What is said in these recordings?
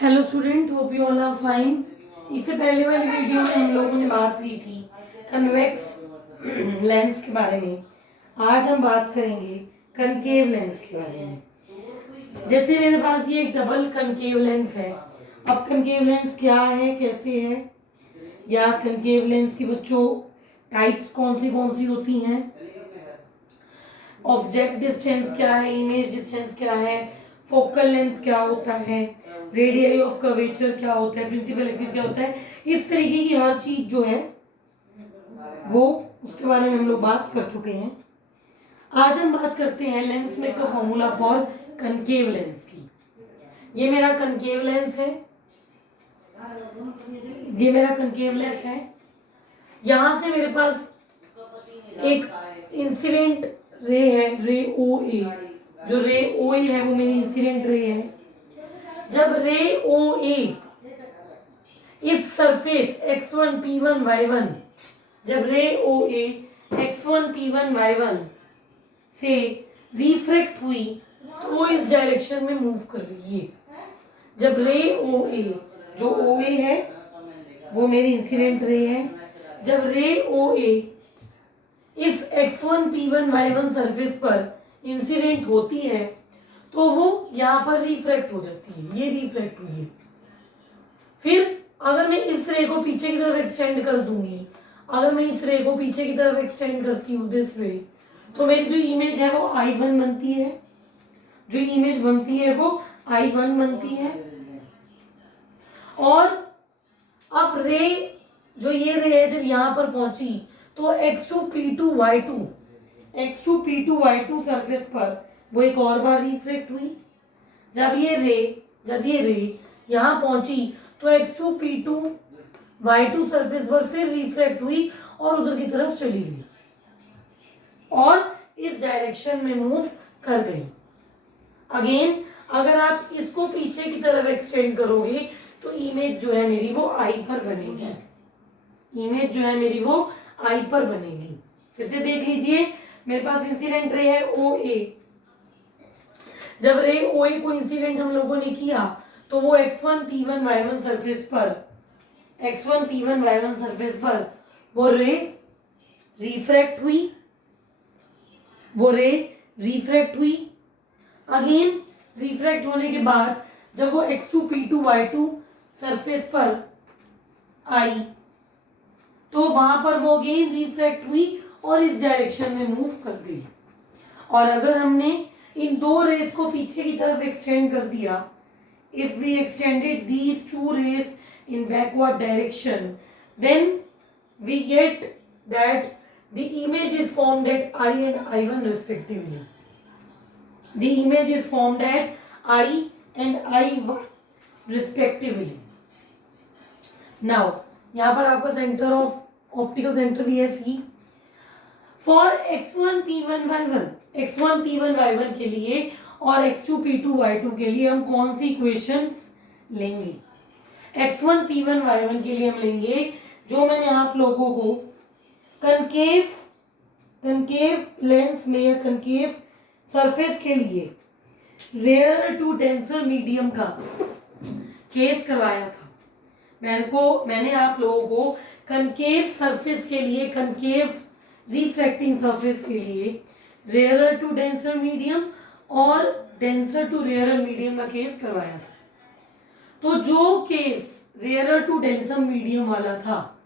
Hello student, hope you all are fine. इससे पहले वाली वीडियो में हम लोगों ने बात की थी कन्वेक्स लेंस के बारे में। आज हम बात करेंगे कनकेव लेंस के बारे में। जैसे मेरे पास ये एक डबल कनकेव लेंस है। अब कनकेव लेंस क्या है, कैसे है, या कनकेव लेंस की बच्चों टाइप्स कौन सी होती हैं, ऑब्जेक्ट डिस्टेंस क्या है, इमेज डिस्टेंस क्या है, फोकल लेंथ क्या होता है, रेडियस ऑफ कर्वेचर क्या होता है, प्रिंसिपल एक्सिस क्या होता है, इस तरीके की हर चीज जो है वो उसके बारे में हम लोग बात कर चुके हैं। आज हम बात करते हैं लेंस मेक का फॉर्मूला फॉर कनकेव लेंस की। ये मेरा कनकेव लेंस है, ये मेरा कनकेव लेंस है। यहां से मेरे पास एक इंसिडेंट रे है, रे ओ ए। जो रे ओ ए है वो मेरी इंसिडेंट रे है। जब रे ओ ए इस सरफेस x1 p1 y1, जब रे ओ ए x1 p1 y1 से रिफ्रैक्ट हुई तो वो इस डायरेक्शन में मूव कर रही है। जब रे ओ ए, जो ओ ए है वो मेरी इंसिडेंट रे है, जब रे ओ ए इस x1 p1 y1 सरफेस पर इंसिडेंट होती है तो वो यहां पर रिफ्रैक्ट हो जाती है, ये रिफ्रैक्ट हुई है। फिर अगर मैं इस रे को पीछे की तरफ एक्सटेंड कर दूंगी, अगर मैं इस रे को पीछे की तरफ एक्सटेंड करती हूँ दिस वे, तो मेरी जो इमेज है वो I1 बनती है, जो इमेज बनती है वो I1 बनती है। और अब रे, जो ये रे है जब यहां पर पहुंची तो x2 p2 y2, x2 p2 y2 surface पर वो एक और बार रिफ्रैक्ट हुई। जब ये रे यहां पहुंची तो x2 p2 y2 सरफेस पर फिर रिफ्रैक्ट हुई और उधर की तरफ चली गई और इस डायरेक्शन में मूव कर गई। अगेन अगर आप इसको पीछे की तरफ एक्सटेंड करोगे तो इमेज जो है मेरी वो आई पर बनेगी, इमेज जो है मेरी वो आई पर बनेगी। फिर से देख लीजिए, मेरे पास इंसिडेंट रे है ओ ए। जब रे ओ ए को इंसिडेंट हम लोगों ने किया तो वो x1 p1 y1 सरफेस पर, x1 p1 y1 सरफेस पर वो रे रिफ्रैक्ट हुई, वो रे रिफ्रैक्ट हुई। अगेन रिफ्रैक्ट होने के बाद जब वो x2 p2 y2 सरफेस पर आई तो वहां पर वो अगेन रिफ्रैक्ट हुई और इस डायरेक्शन में मूव कर गई। और अगर हमने इन दो रेस को पीछे की तरफ एक्सटेंड कर दिया, if we extended these two rays in backward direction, then we get that the image is formed at I and I1 respectively. The image is formed at I and I1 respectively. Now यहाँ पर आपका centre of optical centre भी है सी। For x1 p1 y1, x1 p1 y1 के लिए और x2 p2 y2 के लिए हम कौन सी इक्वेशंस लेंगे? x1 p1 y1 के लिए हम लेंगे जो मैंने आप लोगों को कनकेव लेंस में या कनकेव सरफेस के लिए रेयर टू डेंसर मीडियम का केस करवाया था। मैंने आप लोगों को कनकेव सरफेस के लिए, कनकेव रिफ्रैक्टिंग सरफेस के लिए रेयर टू डेंसर मीडियम और डेंसर टू रेयर मीडियम का केस करवाया था। तो जो case rare to denser medium वाला था,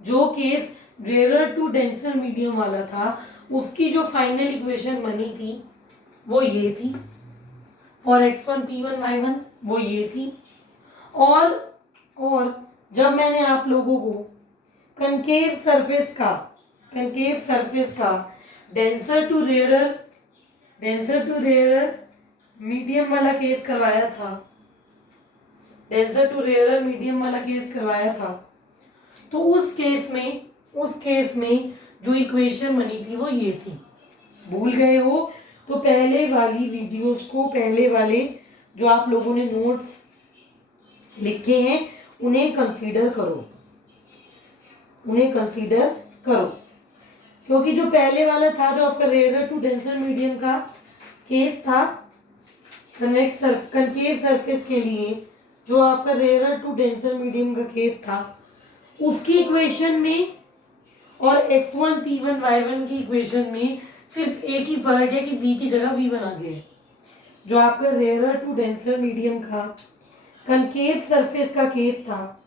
जो case rare to denser medium वाला था, उसकी जो फाइनल इक्वेशन बनी थी वो ये थी फॉर x1 p1 y1, वो ये थी। और जब मैंने आप लोगों को कनकेव सरफेस का डेंसर टू रेयर मीडियम वाला केस करवाया था, डेंसर टू रेयर मीडियम वाला केस करवाया था, तो उस केस में जो इक्वेशन बनी थी वो ये थी। भूल गए हो तो पहले वाली वीडियोस को, पहले वाले जो आप लोगों ने नोट्स लिखे हैं उन्हें कंसीडर करो, क्योंकि जो पहले वाला था, जो आपका रेयर टू डेंसर मीडियम का केस था कनकेव सरफेस के लिए, जो आपका रेयर टू डेंसर मीडियम का केस था, उसकी इक्वेशन में और x1 p1 y1 की इक्वेशन में सिर्फ एक ही फर्क है कि v की जगह v1 आ गया है। जो आपका रेयर टू डेंसर मीडियम का कनकेव सरफेस का केस था,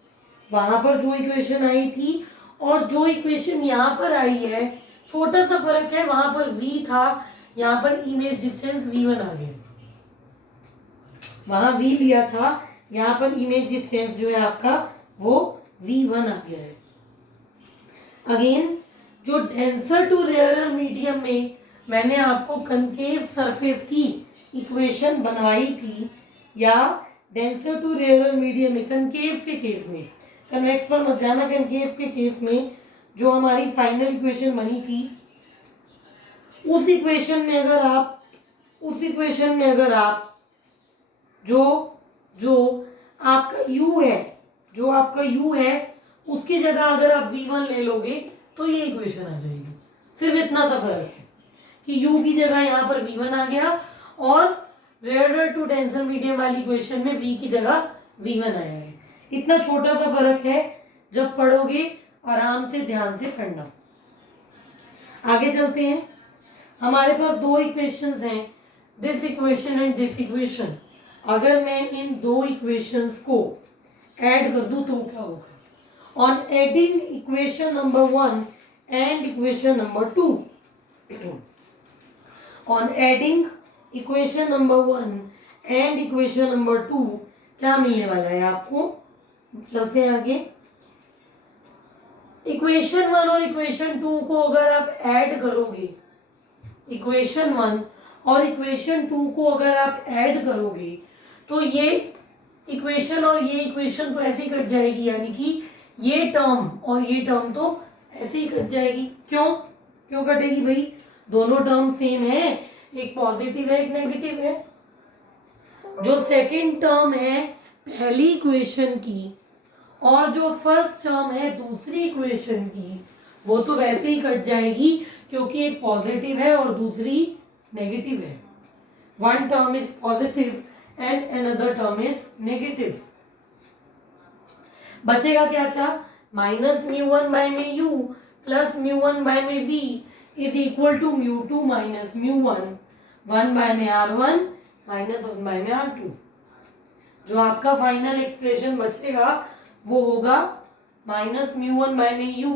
वहां पर जो इक्वेशन आई थी और जो इक्वेशन यहाँ पर आई है, छोटा सा फर्क है, वहां पर v था, यहाँ पर इमेज डिस्टेंस v1 आ गया। वहां v लिया था, यहाँ पर इमेज डिस्टेंस जो है आपका वो v1 आ गया है। अगेन जो डेंसर टू रेयरर मीडियम में मैंने आपको कनकेव सरफेस की इक्वेशन बनवाई थी, या डेंसर टू रेयरर मीडियम में कनकेव के केस में, कन्वेक्स पर मत जाना, कनकेव के केस में जो हमारी फाइनल इक्वेशन बनी थी, उस इक्वेशन में अगर आप जो आपका u है उसकी जगह अगर आप v1 ले लोगे तो ये इक्वेशन आ जाएगी। सिर्फ इतना सा फर्क है कि u की जगह यहाँ पर v1 आ गया और रेयर टू डेंसर मीडियम वाली इक्वेशन में v की जगह v1 आया है। इतना छोटा सा फर्क है, जब पढ़ोगे आराम से ध्यान से पढ़ना। आगे चलते हैं। हमारे पास दो इक्वेशंस हैं, this equation and this equation. अगर मैं इन दो इक्वेशंस को ऐड कर दूं तो क्या होगा? On adding equation number 1 and equation number 2, on adding equation number 1 and equation number 2 क्या मिलने वाला है आपको? चलते हैं आगे। इक्वेशन 1 और इक्वेशन 2 को अगर आप ऐड करोगे, इक्वेशन 1 और इक्वेशन 2 को अगर आप ऐड करोगे तो ये इक्वेशन और ये इक्वेशन तो ऐसे ही कट जाएगी, यानी कि ये टर्म और ये टर्म तो ऐसे ही कट जाएगी। क्यों कटेगी भाई? दोनों टर्म सेम है, एक पॉजिटिव है एक नेगेटिव है। जो सेकंड टर्म है पहली इक्वेशन की और जो फर्स्ट टर्म है दूसरी इक्वेशन की, वो तो वैसे ही कट जाएगी क्योंकि एक पॉजिटिव है और दूसरी नेगेटिव है। One term is positive and another term is negative. बचेगा क्या क्या? माइनस म्यू1 बाय में यू प्लस म्यू1 बाय में वी इज इक्वल टू म्यू2 माइनस म्यू1, 1 बाय में r1 माइनस 1 बाय में r2। जो आपका फाइनल एक्सप्रेशन बचेगा वो होगा माइनस म्यू1 बाय में यू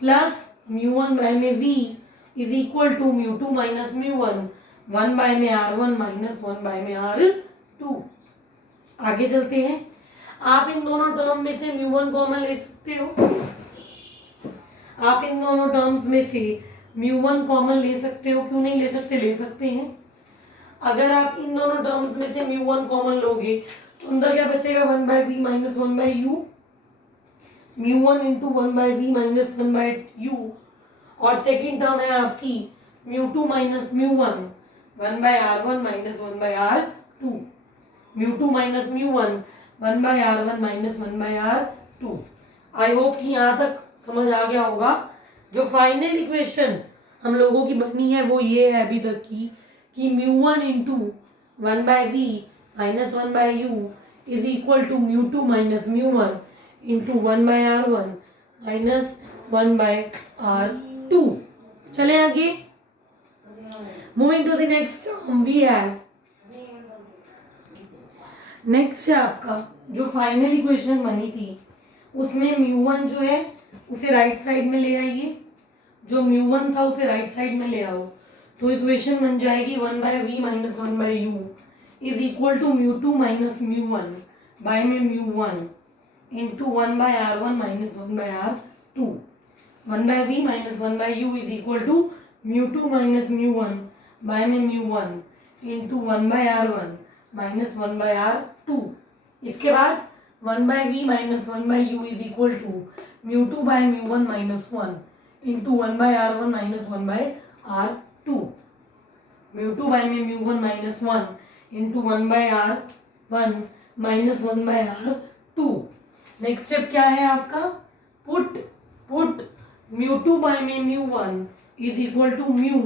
प्लस म्यू1 बाय में वी इज इक्वल टू म्यू2 माइनस म्यू1, 1 बाय में r1 माइनस 1 बाय में r2। आगे चलते हैं। आप इन दोनों टर्म में से म्यू1 कॉमन ले सकते हो, आप इन दोनों टर्म्स में से म्यू1 कॉमन ले सकते हो। क्यों नहीं ले सकते? ले सकते हैं। अगर आप इन दोनों टर्म्स में से म्यू1 कॉमन लोगे तो अंदर क्या बचेगा? 1 by v minus 1 by u, म्यू1 into 1 by v minus 1 by u, और सेकेंड टर्म है आपकी म्यू2 माइनस म्यू1, 1 by r1 minus 1 by r2, म्यू2 माइनस म्यू1, 1 by r1 minus 1 by r2। I hope कि यहाँ तक समझ आ गया होगा। जो फाइनल इक्वेशन हम लोगों की बनी है वो ये है अभी तक की कि म्यू1 into 1 by v minus 1 by u is equal to म्यू2 माइनस म्यू1 into 1 by r1 minus 1 by r2। चले आगे। Moving to the next we have, next है आपका जो फाइनल इक्वेशन बनी थी उसमें म्यू1 जो है उसे राइट साइड में ले आइए, जो म्यू1 था उसे राइट साइड में ले आओ तो इक्वेशन बन जाएगी 1 by v minus 1 by u is equal to म्यू2 माइनस म्यू1 बाय में म्यू1 into 1 by r1 minus 1 by r2। 1 by v minus 1 by u is equal to म्यू2 माइनस म्यू1 बाय में म्यू1 into 1 by r1 minus 1 by r2। इसके बाद 1 by v minus 1 by u is equal to म्यू2 by म्यू1 minus 1 into 1 by r1 minus 1 by r2। म्यू2 by में म्यू1 minus 1 into 1 by r1 minus 1 by r2। Next step क्या है आपका? पुट म्यू2 बाय में म्यू1 इज इक्वल टू म्यू,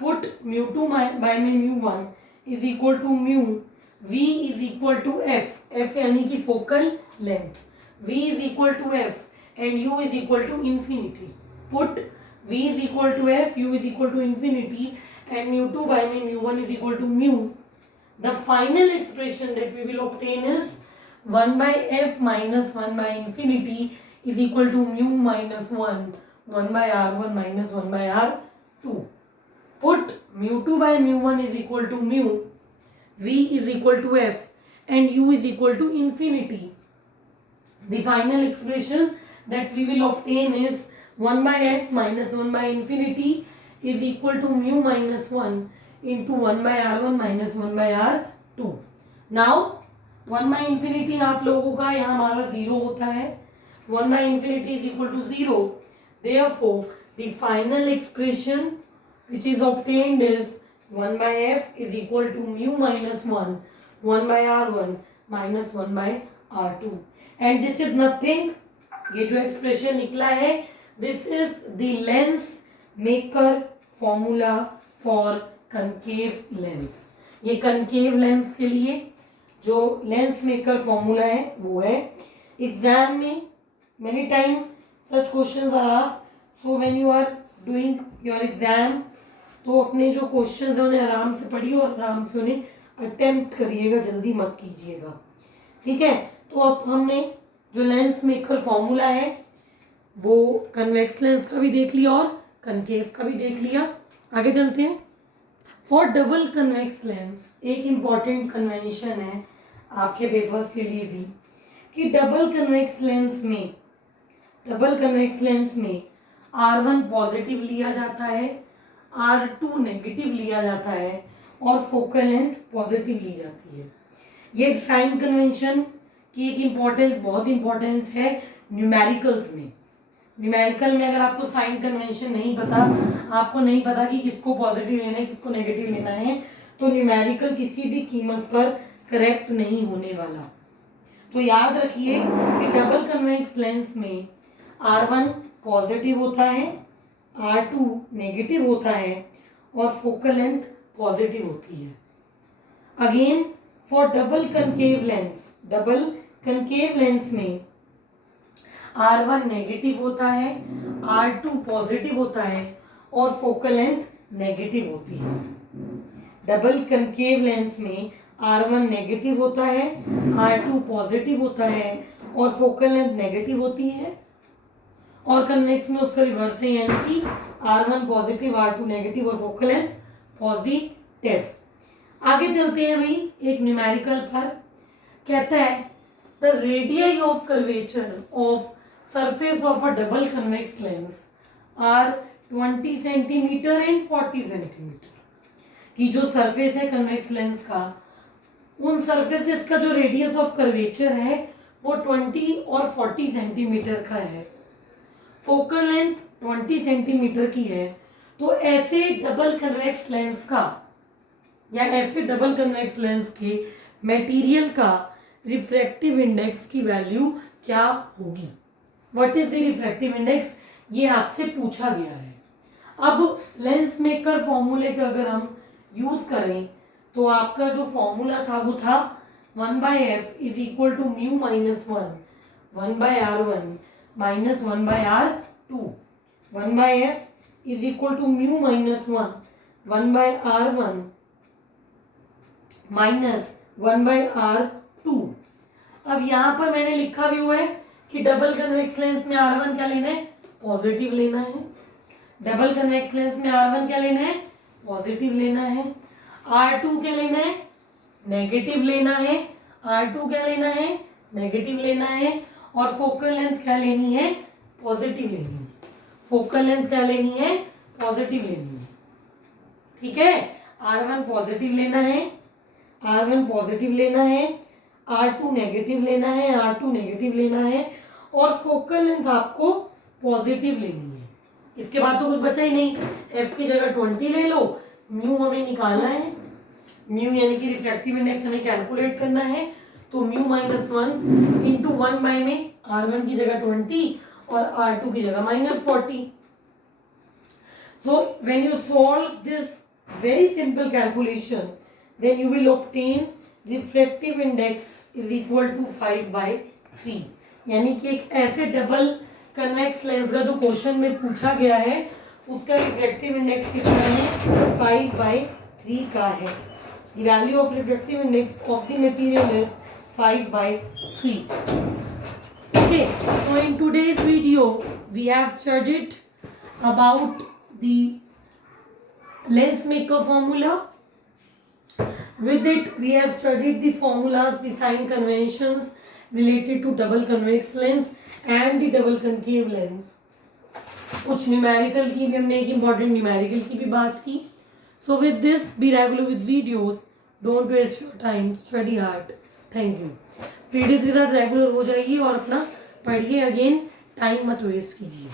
पुट म्यू2 बाय में म्यू1 इज इक्वल टू म्यू V is equal to F, F यानी कि focal length, V is equal to F and U is equal to infinity. Put V is equal to F, U is equal to infinity and mu2 by mu1 is equal to mu. The final expression that we will obtain is 1 by F minus 1 by infinity is equal to mu minus 1 by R1 minus 1 by R2. Put mu2 by mu1 is equal to mu, V is equal to F and U is equal to infinity. The final expression that we will obtain is 1 by F minus 1 by infinity is equal to mu minus 1 into 1 by R1 minus 1 by R2. Now 1 by infinity आप लोगों का यहाँ हमारा 0 होता है, 1 by infinity is equal to 0. Therefore, the final expression which is obtained is 1 by F is equal to mu minus 1 by R1 minus 1 by R2. And this is nothing, ये जो expression निकला है, this is the lens maker formula for concave lens. ये concave lens के लिए जो lens maker formula है वो है. Exam में many times such questions are asked. So when you are doing your exam, तो अपने जो क्वेश्चंस हैं उन्हें आराम से पढ़िए और आराम से उन्हें अटेम्प्ट करिएगा, जल्दी मत कीजिएगा. ठीक है, तो अब हमने जो लेंस मेकर फॉर्मूला है वो कन्वेक्स लेंस का भी देख लिया और कनकेव का भी देख लिया. आगे चलते हैं. फॉर डबल कन्वेक्स लेंस एक इम्पॉर्टेंट कन्वेंशन है आपके पेपर्स के लिए भी कि डबल कन्वेक्स लेंस में R1 पॉजिटिव लिया जाता है, R2 नेगेटिव लिया जाता है और फोकल लेंथ पॉजिटिव ली जाती है. ये साइन कन्वेंशन की एक इम्पोर्टेंस, बहुत इम्पोर्टेंस है न्यूमेरिकल्स में. न्यूमेरिकल में अगर आपको साइन कन्वेंशन नहीं पता, आपको नहीं पता कि किसको पॉजिटिव लेना है किसको नेगेटिव लेना है, तो न्यूमेरिकल किसी भी कीमत पर करेक्ट नहीं होने वाला. तो याद रखिए कि डबल कन्वेक्स लेंस में R1 पॉजिटिव होता है, R2 नेगेटिव होता है और फोकल लेंथ पॉजिटिव होती है. Again for double concave lens में R1 नेगेटिव होता है, R2 पॉजिटिव होता है और फोकल लेंथ नेगेटिव होती है. डबल कनकेव लेंस में R1 नेगेटिव होता है, R2 पॉजिटिव होता है और फोकल लेंथ नेगेटिव होती है. और कन्वेक्स में उसका रिवर्स है, यानी कि R1 पॉजिटिव, R2 नेगेटिव और फोकल लेंथ पॉजिटिव. आगे चलते हैं भाई एक न्यूमेरिकल पर. कहता है the radius of curvature of surface of a double convex lens are 20 centimetre and 40 centimetre. कि जो सरफेस है कन्वेक्स लेंस का, उन सरफेसेस का जो रेडियस ऑफ कर्वेचर है वो 20 और 40 सेंटीमीटर का है. फोकल लेंथ 20 सेंटीमीटर की है. तो ऐसे डबल कन्वेक्स लेंस का या ऐसे डबल कन्वेक्स लेंस के मटेरियल का रिफ्रैक्टिव इंडेक्स की वैल्यू क्या होगी. What is the refractive index, ये आपसे पूछा गया है. अब लेंस मेकर फॉर्मूले का अगर हम यूज करें तो आपका जो फॉर्मूला था वो था 1 by F is equal to mu minus 1 by R1 minus 1 by R2. 1 by F is equal to mu minus 1 by R1 minus 1 by R2. अब यहाँ पर मैंने लिखा भी हुआ है कि डबल कन्वेक्स लेंस में R1 क्या लेना है, पॉजिटिव लेना है. डबल कन्वेक्स लेंस में R1 क्या लेना है, पॉजिटिव लेना है. R2 क्या लेना है, नेगेटिव लेना है. R2 क्या लेना है, नेगेटिव लेना है. और फोकल लेंथ क्या लेनी है, पॉजिटिव लेनी है. फोकल लेंथ क्या लेनी है, पॉजिटिव लेनी है. ठीक है, R1 पॉजिटिव लेना है, R1 पॉजिटिव लेना है, R2 नेगेटिव लेना है, R2 नेगेटिव लेना है और फोकल लेंथ आपको पॉजिटिव लेनी है. इसके बाद तो कुछ बचा ही नहीं. F की जगह 20 ले लो, म्यू हमें निकालना है. म्यू यानी कि रिफ्रैक्टिव इंडेक्स हमें कैलकुलेट करना है. तो म्यू माइनस 1 इंटू 1 बाय में R1 की जगह 20 और R2 की जगह minus 40. So when you solve this very simple calculation then you will obtain refractive index is equal to 5/3, यानी कि एक ऐसे डबल कन्वेक्स लेंस का जो क्वेश्चन में पूछा गया है उसका रिफ्रैक्टिव इंडेक्स कितना है, 5/3 का है। The value of refractive index of the material is 5/3. Okay, so in today's video we have studied about the lens maker formula. With it we have studied the formulas, the sign conventions related to double convex lens and the double concave lens. कुछ numerical की भी हमने एक important numerical की भी बात की. So with this, be regular with videos. Don't waste your time. Study hard. Thank you. Videos के साथ रेगुलर हो जाइए और अपना पढ़िए. अगेन टाइम मत वेस्ट कीजिए.